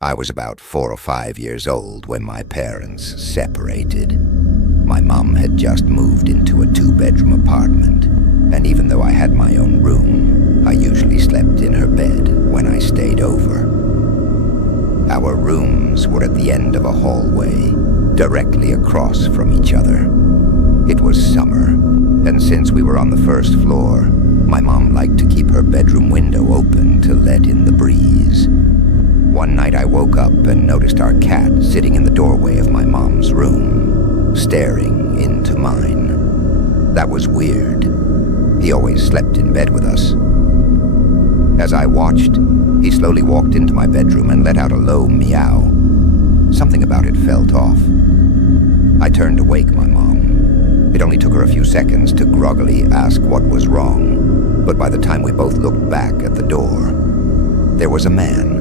I was about 4 or 5 years old when my parents separated. My mom had just moved into a 2-bedroom apartment, and even though I had my own room, I usually slept in her bed when I stayed over. Our rooms were at the end of a hallway, directly across from each other. It was summer, and since we were on the first floor, my mom liked to keep her bedroom window open to let in the breeze. One night I woke up and noticed our cat sitting in the doorway of my mom's room, staring into mine. That was weird. He always slept in bed with us. As I watched, he slowly walked into my bedroom and let out a low meow. Something about it felt off. I turned to wake my mom. It only took her a few seconds to groggily ask what was wrong, but by the time we both looked back at the door, there was a man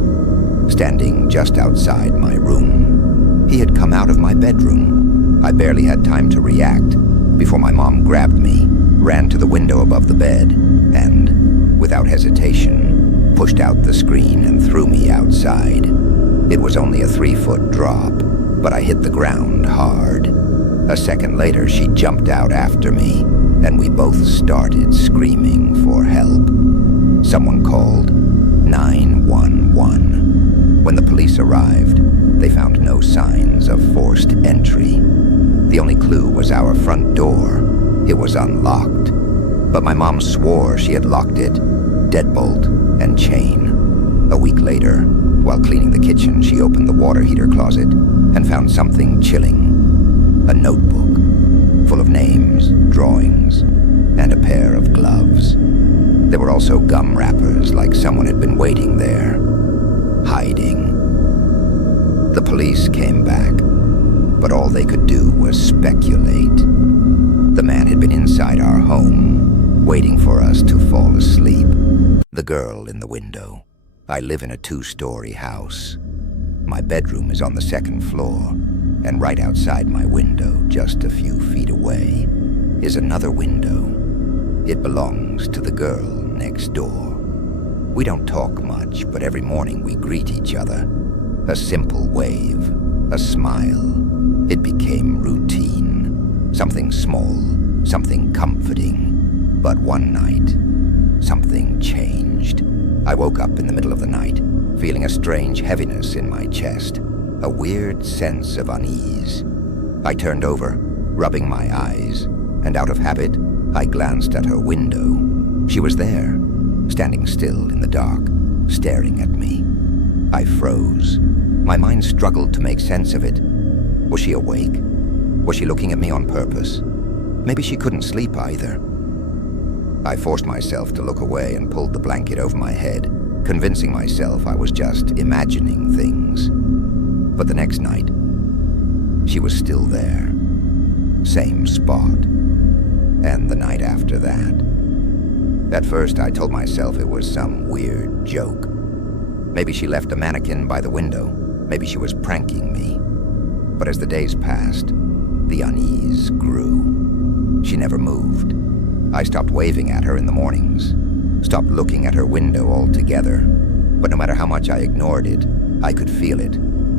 standing just outside my room. He had come out of my bedroom. I barely had time to react before my mom grabbed me, ran to the window above the bed, and, without hesitation, pushed out the screen and threw me outside. It was only a 3-foot drop, but I hit the ground hard. A second later, she jumped out after me, and we both started screaming for help. Someone called 911. When the police arrived, they found no signs of forced entry. The only clue was our front door. It was unlocked, but my mom swore she had locked it, deadbolt and chain. A week later, while cleaning the kitchen, she opened the water heater closet and found something chilling. A notebook full of names, drawings, and a pair of gloves. There were also gum wrappers, like someone had been waiting there, hiding. The police came back, but all they could do was speculate. The man had been inside our home, waiting for us to fall asleep. The girl in the window. I live in a 2-story house. My bedroom is on the 2nd floor, and right outside my window, just a few feet away, is another window. It belongs to the girl next door. We don't talk much, but every morning we greet each other. A simple wave, a smile. It became routine. Something small, something comforting. But one night, something changed. I woke up in the middle of the night, feeling a strange heaviness in my chest, a weird sense of unease. I turned over, rubbing my eyes, and out of habit, I glanced at her window. She was there, standing still in the dark, staring at me. I froze. My mind struggled to make sense of it. Was she awake? Was she looking at me on purpose? Maybe she couldn't sleep either. I forced myself to look away and pulled the blanket over my head, convincing myself I was just imagining things. But the next night, she was still there. Same spot. And the night after that. At first, I told myself it was some weird joke. Maybe she left a mannequin by the window. Maybe she was pranking me. But as the days passed, the unease grew. She never moved. I stopped waving at her in the mornings, stopped looking at her window altogether. But no matter how much I ignored it, I could feel it,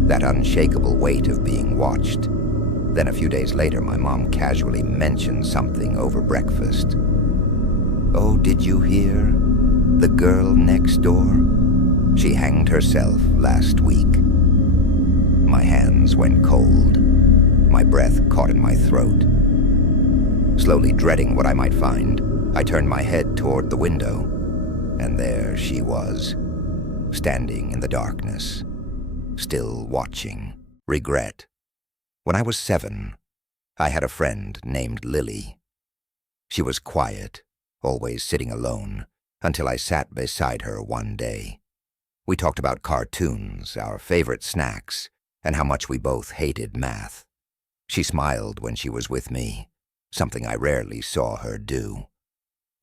that unshakable weight of being watched. Then a few days later, my mom casually mentioned something over breakfast. "Oh, did you hear? The girl next door? She hanged herself last week." My hands went cold. My breath caught in my throat. Slowly dreading what I might find, I turned my head toward the window, and there she was, standing in the darkness, still watching. Regret. When I was 7, I had a friend named Lily. She was quiet, always sitting alone, until I sat beside her one day. We talked about cartoons, our favorite snacks, and how much we both hated math. She smiled when she was with me, something I rarely saw her do.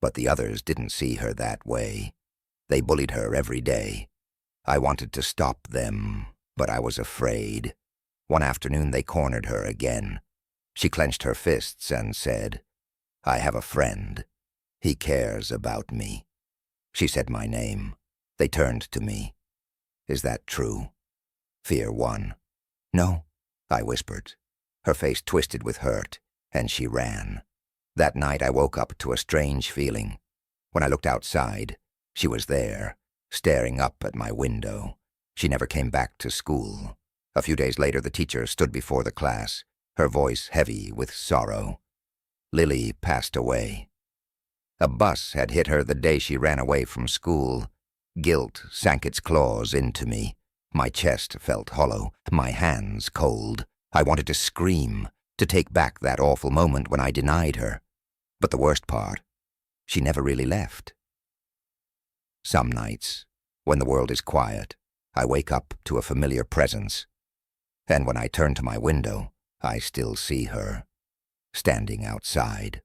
But the others didn't see her that way. They bullied her every day. I wanted to stop them, but I was afraid. One afternoon they cornered her again. She clenched her fists and said, "I have a friend. He cares about me." She said my name. They turned to me. "Is that true?" Fear won. "No," I whispered. Her face twisted with hurt, and she ran. That night I woke up to a strange feeling. When I looked outside, she was there, staring up at my window. She never came back to school. A few days later, the teacher stood before the class, her voice heavy with sorrow. Lily passed away. A bus had hit her the day she ran away from school. Guilt sank its claws into me. My chest felt hollow, my hands cold. I wanted to scream, to take back that awful moment when I denied her. But the worst part, she never really left. Some nights, when the world is quiet, I wake up to a familiar presence. And when I turn to my window, I still see her, standing outside,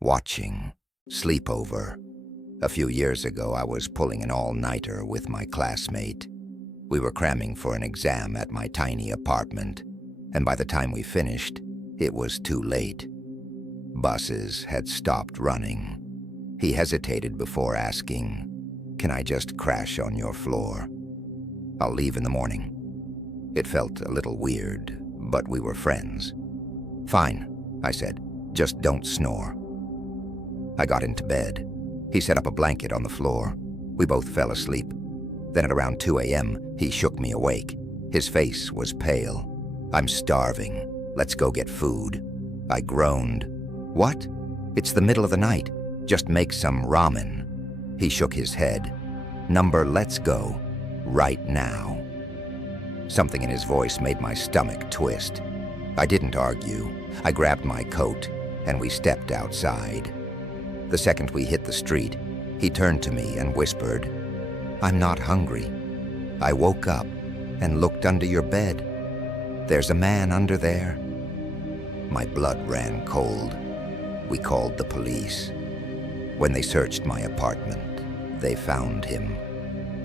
watching, sleepover. A few years ago, I was pulling an all-nighter with my classmate. We were cramming for an exam at my tiny apartment, and by the time we finished, it was too late. Buses had stopped running. He hesitated before asking, "Can I just crash on your floor? I'll leave in the morning." It felt a little weird, but we were friends. "Fine," I said, "just don't snore." I got into bed. He set up a blanket on the floor. We both fell asleep. Then at around 2 a.m., he shook me awake. His face was pale. "I'm starving. Let's go get food." I groaned. "What? It's the middle of the night. Just make some ramen." He shook his head. "Let's go. Right now." Something in his voice made my stomach twist. I didn't argue. I grabbed my coat, and we stepped outside. The second we hit the street, he turned to me and whispered, "I'm not hungry. I woke up and looked under your bed. There's a man under there." My blood ran cold. We called the police. When they searched my apartment, they found him.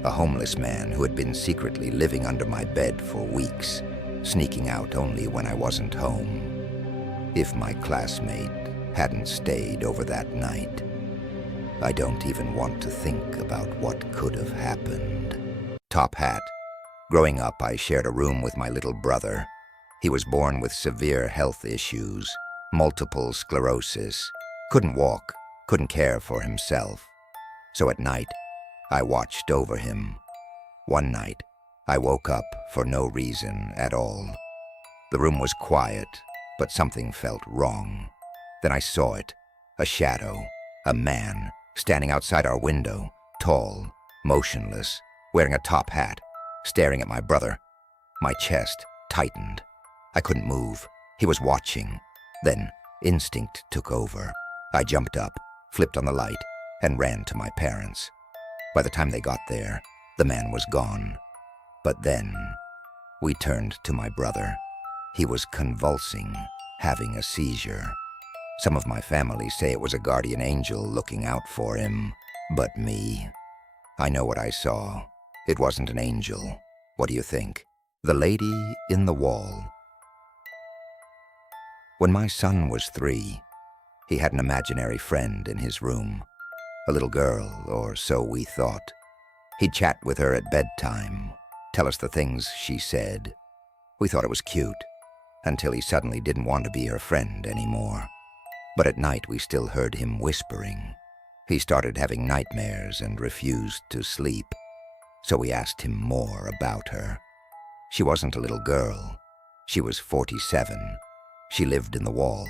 A homeless man who had been secretly living under my bed for weeks, sneaking out only when I wasn't home. If my classmate hadn't stayed over that night, I don't even want to think about what could have happened. Top hat. Growing up, I shared a room with my little brother. He was born with severe health issues, multiple sclerosis, couldn't walk, couldn't care for himself. So at night, I watched over him. One night, I woke up for no reason at all. The room was quiet, but something felt wrong. Then I saw it, a shadow, a man, standing outside our window, tall, motionless, wearing a top hat, staring at my brother. My chest tightened. I couldn't move. He was watching. Then instinct took over. I jumped up, flipped on the light, and ran to my parents. By the time they got there, the man was gone. But then, we turned to my brother. He was convulsing, having a seizure. Some of my family say it was a guardian angel looking out for him. But me, I know what I saw. It wasn't an angel. What do you think? The lady in the wall. When my son was 3, he had an imaginary friend in his room. A little girl, or so we thought. He'd chat with her at bedtime, tell us the things she said. We thought it was cute, until he suddenly didn't want to be her friend anymore. But at night we still heard him whispering. He started having nightmares and refused to sleep. So we asked him more about her. She wasn't a little girl. She was 47. She lived in the wall,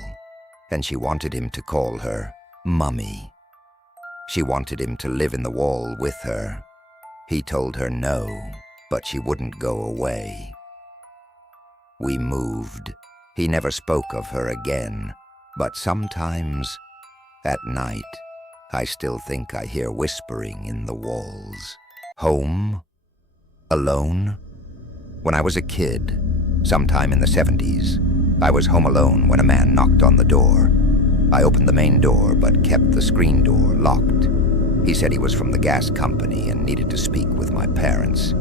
and she wanted him to call her Mummy. She wanted him to live in the wall with her. He told her no, but she wouldn't go away. We moved. He never spoke of her again, but sometimes, at night, I still think I hear whispering in the walls. Home? Alone? When I was a kid, sometime in the 70s, I was home alone when a man knocked on the door. I opened the main door, but kept the screen door locked. He said he was from the gas company and needed to speak with my parents.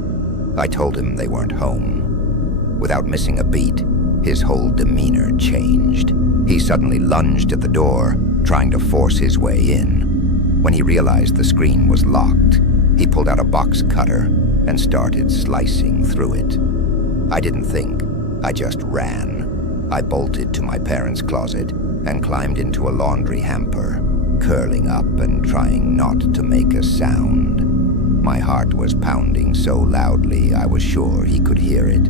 I told him they weren't home. Without missing a beat, his whole demeanor changed. He suddenly lunged at the door, trying to force his way in. When he realized the screen was locked, he pulled out a box cutter and started slicing through it. I didn't think. I just ran. I bolted to my parents' closet and climbed into a laundry hamper, curling up and trying not to make a sound. My heart was pounding so loudly I was sure he could hear it.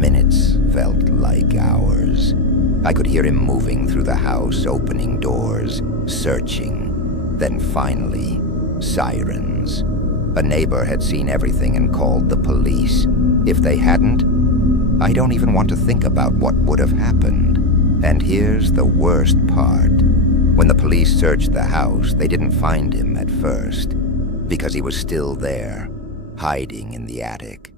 Minutes felt like hours. I could hear him moving through the house, opening doors, searching. Then finally, sirens. A neighbor had seen everything and called the police. If they hadn't, I don't even want to think about what would have happened. And here's the worst part. When the police searched the house, they didn't find him at first, because he was still there, hiding in the attic.